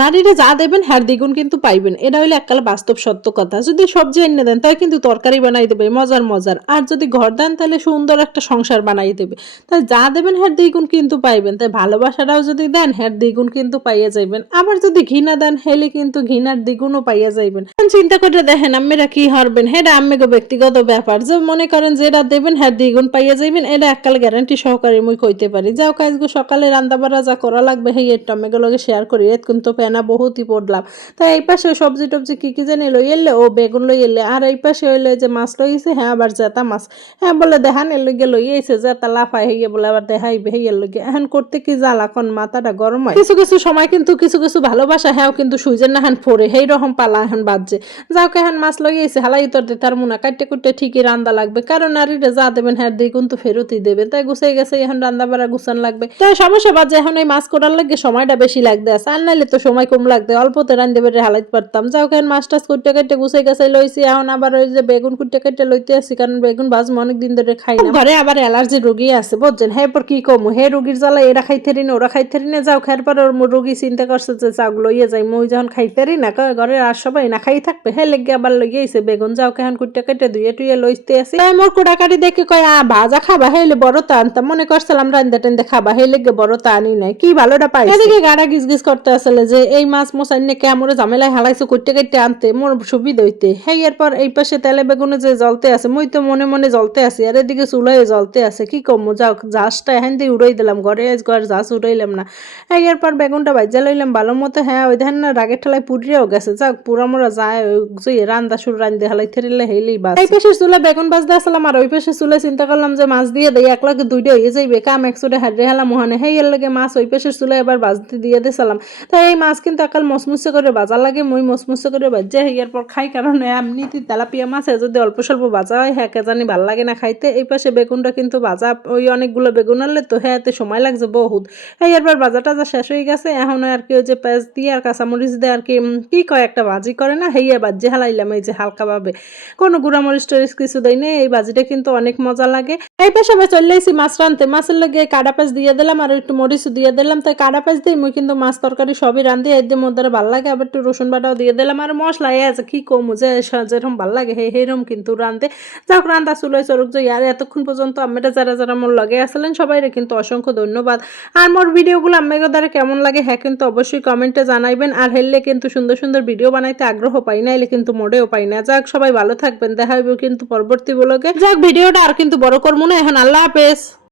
নারীরা যা দেবেন হ্যার দ্বিগুণ কিন্তু পাইবেন, এটা হইলে এককালে বাস্তব সত্য কথা। যদি সবজি এনে দেন তাই কিন্তু তরকারি বানাই দেবে মজার মজার, আর যদি ঘর দেন তাহলে সুন্দর একটা সংসার বানাই দেবে। তাই যা দেবেন হ্যার দ্বিগুণ কিন্তু পাইবেন। তাই ভালোবাসাটাও যদি দেন হ্যার দ্বিগুণ কিন্তু পাইয়া যাইবেন, আবার যদি ঘৃণা দেন হেলে কিন্তু ঘৃণার দ্বিগুণও পাইয়া যাইবেন। চিন্তা করে দেখেন আম্মেরা কি হারবেন, হেটা আম্মেগো ব্যক্তিগত ব্যাপার। যে মনে করেন যেটা দেবেন হ্যার দ্বিগুণ পাইয়া যাইবেন, এটা এককালে গ্যারান্টি সহকারে মুই কইতে পারি। যাও কাজগো সকালে রান্না বাড়া যা করা লাগবে হেই এর টমেগো লগে শেয়ার করি, এত কিন্তু পেনা বহুতই পড়লাম। তাই এই পাশে সবজি টবজি কি কি জানি লই এলে, ও বেগুন লই এলে, আর এই পাশে হইলে যে মাছ লইছে, হ্যাঁ আবার জেতা মাছ, হ্যাঁ বলে দেখান এর লগে লই আইছে জেতা লাফাই হইয়া বলে আবার দেখাইবে হেইয়ের লগে। এখন করতে কি জ্বালা, এখন মাথাটা গরম হয়। কিছু কিছু সময় কিন্তু কিছু কিছু ভালোবাসা হ্যাঁ কিন্তু সুইজের না হান ফোরে হেই রকম পালা এখন বাজছে। যাও কে এখন মাছ লই আইছে হালাই তোর তার মুনা কাটতে কুটতে ঠিকই রান্দা লাগবে, কারণ নারীরা যা দেবেন হ্যাঁ দ্বিগুণ তো ফেরতই দেবেন। তাই গুছাই গেছে এখন রান্না বাড়া গুছান লাগবে। তাই সমস্যা বাজে এখন এই মাছ করার লাগে সময়টা বেশি লাগতে আছে, আর নাইলে তো সময় কম লাগতে, অল্পতে রান্ধতে বেড়ে হালাইতে পারতাম। যাও কেন মাছ টাছ কুটতে কাটতে গুছাই গেছে লইছি। এখন আবার ওই যে বেগুন কুটতে কাটতে লইতে আসি, কারণ বেগুন ভাজম অনেকদিন ধরে খাই না। ঘরে আবার অ্যালার্জি রোগী আছে বুঝছেন, হ্যাঁ পর কি কমু, হে রোগীর জ্বালা এরা খাইতে রি না ওরা খাইতে রি না। যাও খার পর ওর রোগী চিন্তা করছে যে চাউল লইয়া যাই, মই যখন খাইতে রি না ঘরে আর সবাই না খাই থাকবে, হ্যাঁ লেগে আবার লইয়া আইছে বেগুন। যাও কেন কুটতে কাটতে ধুয়ে টুয়ে লইতে আসি। তাই মোর কোটাকাটি দেখে কয় ভাজা খাবা, হেলে বড় তা আনতাম, মনে করছিলাম রান্দা টান্দা খাবা, হে লেগে বড় তা আনি নাই, কি ভালোটা পাই। এদিকে গাড়া গিজ গিজ করতে আসলে যে এই মাছ মশাইনে কেমন ঝামেলায় হালাইছে কুটতে কাটতে আনতে মোর সুবিধা হইতে। হ্যাঁ এরপর এই পাশে তেলে বেগুনে যে জ্বলতে আছে, মই তো মনে মনে জ্বলতে আছি, আর এদিকে চুলায় জ্বলতে আছে। কি কমু, যাও জাসটা এখান দিয়ে উড়াই দিলাম, ঘরে আজ ঘর জাস উড়াইলাম না। হ্যাঁ এরপর বেগুনটা ভাজা লইলাম ভালো মতো, হ্যাঁ ওই ধান না রাগের ঠেলায় পুড়িয়েও গেছে। যাক পুরা মোরা যায় রান্দা সুর রান্দে হালাই থেরিলে হেইলেই বাস। এই পাশে চুলা বেগুন বাজতে আসলাম, আর ওই পাশে চুলা চিন্তা করলাম যে মাছ দিয়ে দেয় এক লাখ দুইটা হয়ে যাইবে, কাম একচুটে হারিয়ে হেলাম মহানে। হেই এর লাগে মাছ ওই পাশের চুলা এবার বাজতে দিয়ে দিয়েছিলাম। তাই এই মাছ কিন্তু একাল মসমুসে করে বাজা লাগে, মই মসমুসে করে বাজে হেয়ার পর খাই, কারণ এমনিতে তেলাপিয়া মাছ যদি অল্প স্বল্প বাজা হয় হ্যাঁ কে জানি ভাল লাগে না খাইতে। এই পাশে বেগুনটা কিন্তু বাজা ওই অনেকগুলো বেগুন আনলে তো হ্যাঁ এতে সময় লাগছে বহুত। হ্যাঁ এরপর বাজা টাজা শেষ হয়ে গেছে, এখন আর কি ওই যে পেঁয়াজ দিয়ে আর কাঁচামরিচ দিয়ে আর কি কি কয় একটা ভাজি করে না, হেইয়া বাজে হালাইলাম এই যে হালকা ভাবে, কোনো গুঁড়ামরিচ টরিচ কিছু দেয় না। এই ভাজিটা কিন্তু অনেক মজা লাগে। এই পাশে চলে আসি মাছ রানতে, মাছের লগে কাটা পেঁয়াজ দিয়ে দিলাম আর একটু মরিচ দিয়ে দিলাম। তাই কাটা পেঁয়াজ দিই মুই কিন্তু মাছ তরকারি সবই রান্ধি, এর মধ্যে ভালো লাগে। আবার একটু রসুন বাটাও দিয়ে দিলাম, আর মশলা আছে কি কমু যে যেরকম ভালো লাগে সেইরকম কিন্তু রান্ধতে। যাক রান্দা চুলোয় চড়ুক যে। আর এতক্ষণ পর্যন্ত আমরা যারা যারা মোর লগে আসলেন সবাইরে কিন্তু অসংখ্য ধন্যবাদ। আর মোর ভিডিওগুলো আপনাদের দ্বারা কেমন লাগে হ্যাঁ কিন্তু অবশ্যই কমেন্টে জানাইবেন। আর হেললে কিন্তু সুন্দর সুন্দর ভিডিও বানাইতে আগ্রহ পাই না, এলে কিন্তু মোটেও পাই না। যাক সবাই ভালো থাকবেন, দেখা হইব কিন্তু পরবর্তী ব্লগে। যাক ভিডিওটা আর কিন্তু বড় করবো না এখন, আল্লাহ হাফেজ।